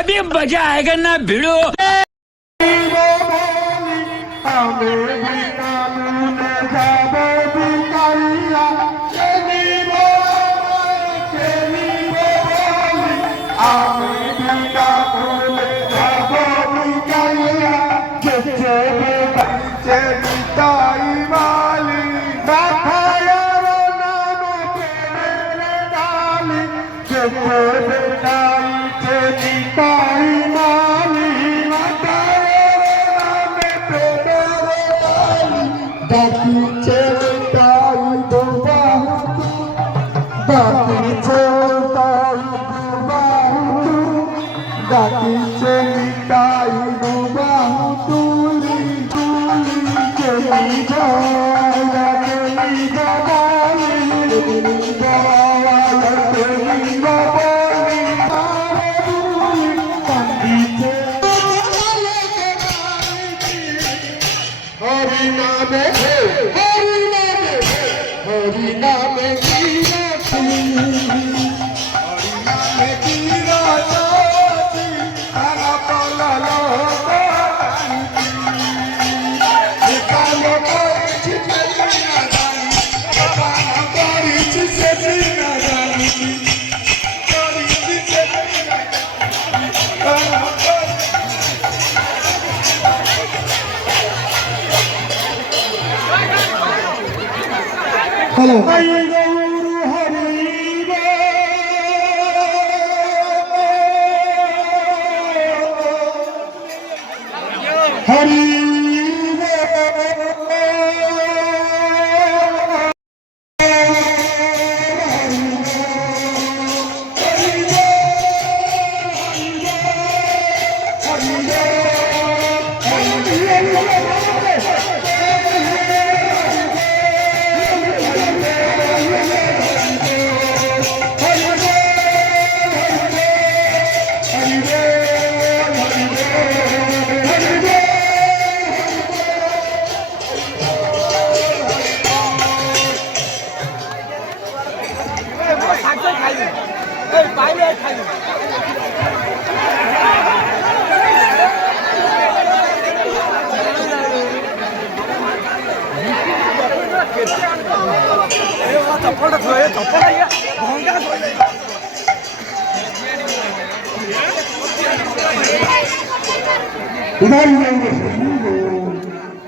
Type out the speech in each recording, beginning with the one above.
अभी मजा आएगा ना भिड़ो। हेलो हरि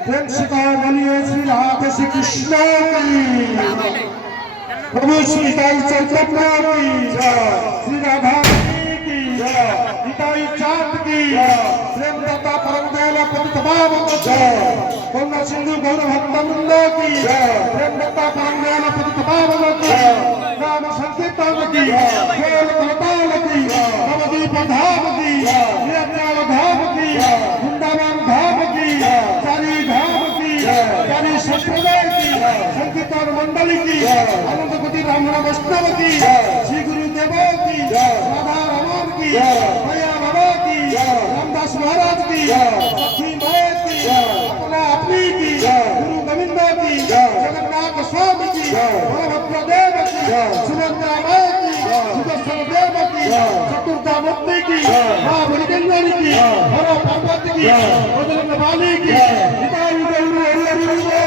प्रेम शिकार बनिए श्री राधे श्री कृष्ण की प्रभु श्री इताई चैतन्य की श्री राधा की इताई चांद की प्रेम दाता परम दयाला पतित पावन करुणा सिंधु गौर भक्त वृंद की प्रेम दाता परम दयाला पतित पावन की नाम संकीर्तन की खेल करताल की नवदीप धाम की निरंजन धाम की वृंदावन धाम की चारी धाम की चारी संप्रदाय की संकीर्तन मंडली की अनंत कोटि ब्राह्मण वैष्णव की श्री गुरुदेव की राधा रमन की भैया बाबा की रामदास महाराज की सखी माए की अपना अपनी की गुरु गोविंद की जगन्नाथ स्वामी की बलभद्र देव की सुभद्रा माए की सुदर्शन देव की चतुर्था मूर्ति की माँ भुजगेश्वरी की हर पार्वती की बजरंग बाली की हिताई गौरी हरि हरि